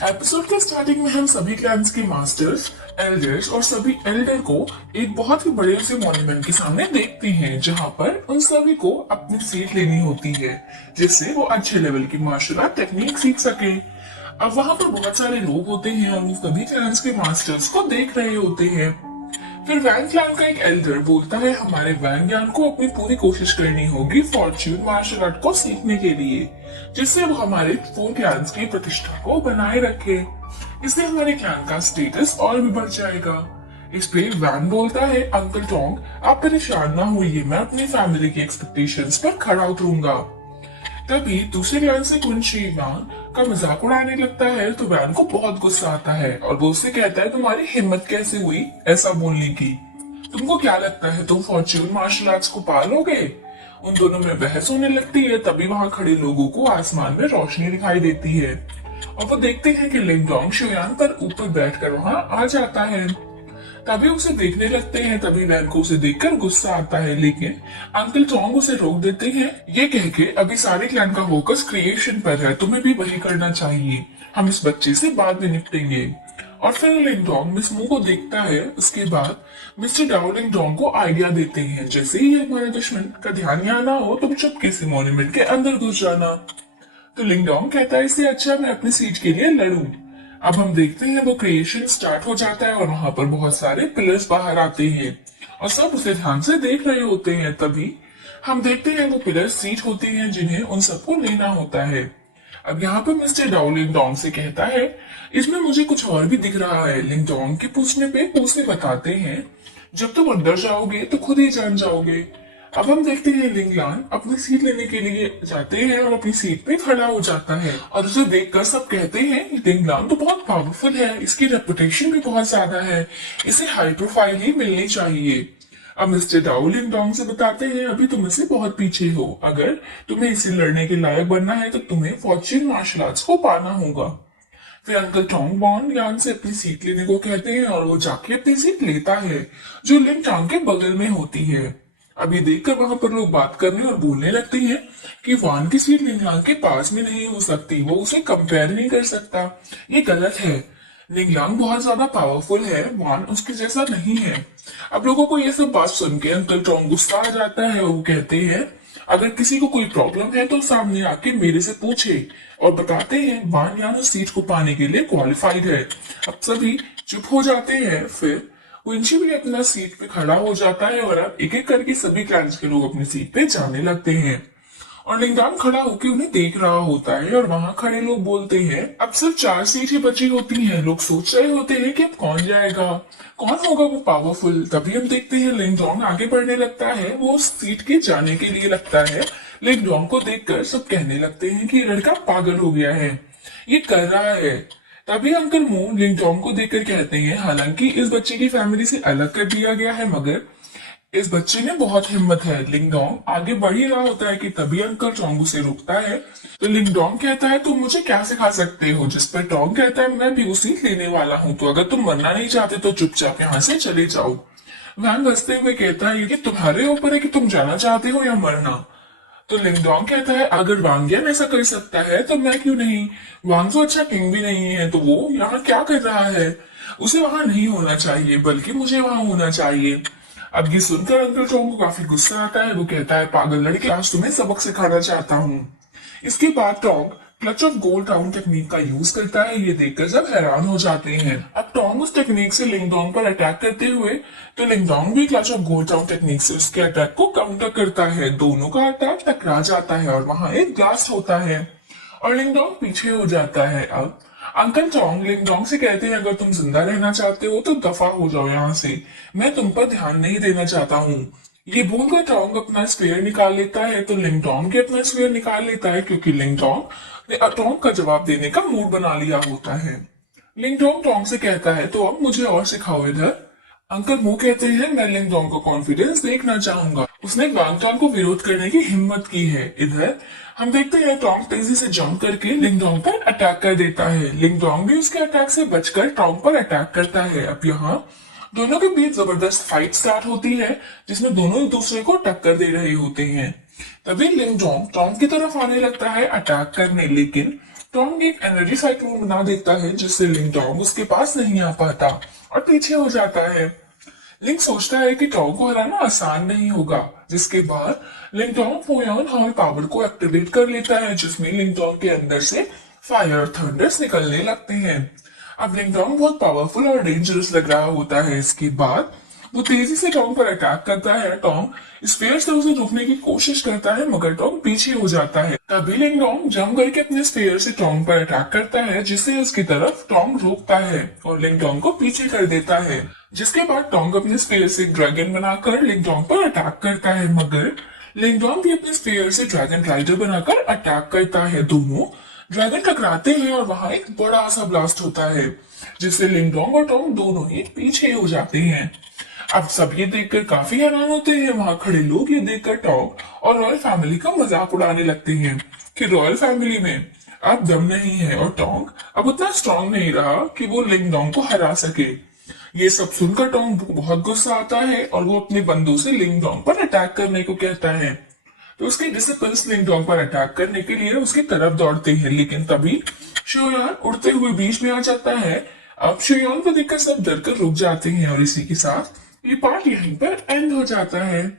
Episode के starting में हम सभी क्लैंस के मास्टर्स, एल्डर्स और सभी एल्डर को एक बहुत ही बड़े से मॉन्यूमेंट के सामने देखते हैं, जहां पर उन सभी को अपनी सीट लेनी होती है, जिससे वो अच्छे लेवल की मार्शल आर्ट टेक्निक सीख सके। अब वहां पर बहुत सारे लोग होते हैं और वो सभी क्लैंस के मास्टर्स को देख रहे होते हैं। फिर वैन क्लैन का एक एल्डर बोलता है, हमारे वैन ज्ञान को अपनी पूरी कोशिश करनी होगी फॉर्च्यून मार्शल आर्ट को सीखने के लिए, जिससे वो हमारे फोर क्लैंस की प्रतिष्ठा को बनाए रखे। इससे हमारे क्लैन का स्टेटस और भी बढ़ जाएगा। इस पे वैन बोलता है, अंकल टोंग आप परेशान ना होइए, मैं अपनी फैमिली की एक्सपेक्टेशंस पर खड़ा उतरूंगा। तभी दूसरे क्लैन से कुंची वैन का मजाक उड़ाने लगता है, तो वैन को बहुत गुस्सा आता है और वो उससे कहता है, तुम्हारी हिम्मत कैसे हुई ऐसा बोलने की? तुमको क्या लगता है तुम फॉर्च्यून मार्शल आर्ट्स को पालोगे? उन दोनों में बहस होने लगती है। तभी वहां खड़े लोगों को आसमान में रोशनी दिखाई देती है और वो देखते हैं कि लिंगडोंग शुयान पर ऊपर बैठकर वहां आ जाता है। तभी उसे देखने लगते हैं। तभी वैन को उसे देखकर गुस्सा आता है, लेकिन अंकल टोंग उसे रोक देते हैं, ये कह के अभी सारे क्लैन का फोकस क्रिएशन पर है, तुम्हें भी वही करना चाहिए, हम इस बच्चे से बाद में निपटेंगे। और फिर लिंगडोंग मिस मू को देखता है। उसके बाद मिस्टर डाओ लिंगडोंग को आइडिया देते हैं, जैसे ही हमारे दुश्मन का ध्यान यहाँ ना हो तुम चुपके से मॉन्यूमेंट के अंदर घुस जाना। तो लिंगडोंग कहता है, इससे अच्छा मैं अपनी सीट के लिए लड़ूं। अब हम देखते हैं वो क्रिएशन स्टार्ट हो जाता है और वहां पर बहुत सारे पिलर्स बाहर आते हैं और सब उसे ध्यान से देख रहे होते हैं। तभी हम देखते हैं वो पिलर्स सीट होते हैं जिन्हें उन सबको लेना होता है। अब यहाँ पर मिस्टर डाउ लिंगडोंग से कहता है, इसमें मुझे कुछ और भी दिख रहा है। लिंगडोंग के पूछने पे वो उसे बताते हैं, जब तुम अंदर जाओगे तो खुद ही जान जाओगे। अब हम देखते हैं लिंगलान अपनी सीट लेने के लिए जाते हैं और अपनी सीट पे खड़ा हो जाता है और उसे देखकर सब कहते हैं, लिंगलान तो बहुत पावरफुल है, इसकी रेपुटेशन भी बहुत ज्यादा है, इसे हाई प्रोफाइल ही मिलनी चाहिए। अब मिस्टर डाउ लिंगडोंग से बताते हैं, अभी तुम इससे बहुत पीछे हो, अगर तुम्हें इसे लड़ने के लायक बनना है तो तुम्हें फॉर्च्यून मार्शल आर्ट्स को पाना होगा। फिर अंकल टोंग बॉन यान से अपनी सीट लेने को कहते हैं और वो जाके अपनी सीट लेता है, जो लिंग टांग के बगल में होती है। अभी देखकर वहां पर लोग बात करने और बोलने लगते हैं कि वान की सीट लिंगलांग के पास में नहीं हो सकती, वो उसे कंपेयर नहीं कर सकता, ये गलत है। लिंगलांग बहुत ज्यादा पावरफुल है, वान उसके जैसा नहीं है। अब लोगों को ये सब बात सुन के अंकल टोंग गुस्सा आ जाता है और वो कहते हैं, अगर किसी को कोई प्रॉब्लम है तो सामने आके मेरे से पूछे। और बताते हैं वान यान उस सीट को पाने के लिए क्वालिफाइड है। अब सभी चुप हो जाते हैं। फिर विंची भी अपना सीट पे खड़ा हो जाता है और अब एक एक करके सभी क्लैंस के लोग अपनी सीट पे जाने लगते हैं और लिंगडान खड़ा होकर उन्हें देख रहा होता है और वहां खड़े लोग बोलते हैं, अब सिर्फ 4 सीट ही बची होती हैं। लोग सोच रहे होते हैं कि अब कौन जाएगा, कौन होगा वो पावरफुल। तभी हम देखते हैं लिंगडोंग आगे बढ़ने लगता है, वो उस सीट के जाने के लिए लगता है। लिंगडोंग को देखकर सब कहने लगते हैं कि ये लड़का पागल हो गया है, ये कर रहा है। तभी अंकल मू लिंगडोंग को देखकर कहते हैं, हालांकि इस बच्चे की फैमिली से अलग कर दिया गया है, मगर इस बच्चे में बहुत हिम्मत है। लिंगडोंग आगे बढ़ ही रहा होता है कि तभी अंकल टोंग उसे रोकता है। तो लिंगडोंग कहता है, तुम मुझे क्या सिखा सकते हो? जिस पर टोंग कहता है, मैं भी उसी लेने वाला हूँ, तो अगर तुम मरना नहीं चाहते तो चुपचाप यहाँ से चले जाओ। वैन हंसते हुए कहता है, ये तुम्हारे ऊपर है कि तुम जाना चाहते हो या मरना। तो लिंगडोंग कहता है, अगर वांग्यान ऐसा कर सकता है तो मैं क्यों नहीं? वांग तो अच्छा किंग भी नहीं है, तो वो यहाँ क्या कर रहा है? उसे वहां नहीं होना चाहिए, बल्कि मुझे वहां होना चाहिए। अब ये सुनकर अंकल टोंग को काफी गुस्सा आता है। वो कहता है, पागल लड़के, आज तुम्हें सबक सिखाना चाहता हूँ। इसके बाद टोंग clutch of gold town technique का यूज करता है। ये देखकर सब हैरान हो जाते हैं। अब टोंग उस टेक्निक से लिंगडोंग पर अटैक करते हुए, तो लिंगडोंग भी clutch of gold town technique से उसके अटैक को काउंटर करता है। दोनों का अटैक टकरा जाता है और वहां एक ब्लास्ट होता है और लिंगडोंग पीछे हो जाता है। अब अंकल टोंग लिंगडोंग से कहते हैं, अगर तुम जिंदा रहना चाहते हो तो दफा हो जाओ यहाँ से, मैं तुम पर ध्यान नहीं देना चाहता हूँ। ये बोलकर टोंग अपना स्पेयर निकाल लेता है, तो लिंगडोंग भी अपना स्पेयर निकाल लेता है, क्योंकि लिंगडोंग ने टोंग का जवाब देने का मूड बना लिया होता है। लिंगडोंग टोंग से कहता है, तो अब मुझे और सिखाओ इधर। अंकल मू कहते हैं, मैं लिंगडोंग को कॉन्फिडेंस देखना चाहूंगा, उसने वांगटान को विरोध करने की हिम्मत की है। इधर हम देखते हैं टोंग तेजी से जंप करके लिंगडोंग पर अटैक कर देता है। लिंगडोंग भी उसके अटैक से बचकर टोंग पर अटैक करता है। अब यहाँ दोनों के बीच जबरदस्त फाइट स्टार्ट होती है, जिसमें दोनों एक दूसरे को टक्कर दे रहे होते हैं। तभी लिंगडोंग टोंग की तरफ आने लगता है अटैक करने, लेकिन टोंग एक एनर्जी फाइट रूम बना देता है जिससे लिंग टोंग उसके पास नहीं आ पाता और पीछे हो जाता है। लिंग सोचता है कि टोंग को हराना आसान नहीं होगा, जिसके बाद लिंग टोंग फोयन हॉल पावर को एक्टिवेट कर लेता है जिसमें लिंग टोंग के अंदर से फायर थंडर्स निकलने लगते हैं। अब लिंग टोंग बहुत पावरफुल और डेंजरस लग रहा होता है। इसके बाद वो तेजी से टोंग पर अटैक करता है। टोंग स्पेयर से उसे रोकने की कोशिश करता है मगर टोंग पीछे हो जाता है। तभी लिंग टोंग जंप करके अपने स्पेयर से टोंग पर अटैक करता है जिससे उसकी तरफ टोंग रोकता है और लिंग टोंग को पीछे कर देता है। जिसके बाद टोंग अपने स्पेयर से ड्रैगन बनाकर लिंग टोंग पर अटैक करता है मगर लिंग टोंग भी अपने स्पेयर से ड्रैगन राइडर बनाकर अटैक करता है। दोनों ड्रैगन टकराते हैं और वहां एक बड़ा सा ब्लास्ट होता है जिससे लिंग टोंग और टोंग दोनों ही पीछे हो जाते हैं। अब सब ये देखकर काफी हैरान होते हैं। वहां खड़े लोग ये देखकर टॉम और रॉयल फैमिली का मजाक उड़ाने लगते हैं कि रॉयल फैमिली में अब दम नहीं है और टोंग अब उतना स्ट्रांग नहीं रहा कि वो लिंग डोंग को हरा सके। ये सब सुनकर टोंग बहुत गुस्सा आता है और वो अपने बंदूक से लिंग डोंग पर अटैक करने को कहता है। तो उसके डिसिपल्स लिंग डोंग पर अटैक करने के लिए उसकी तरफ दौड़ते हैं लेकिन तभी शोयान उड़ते हुए बीच में आ जाता है। अब शोयान को देखकर सब डर कर रुक जाते हैं और इसी के साथ ये पार्ट यहीं पर एंड हो जाता है।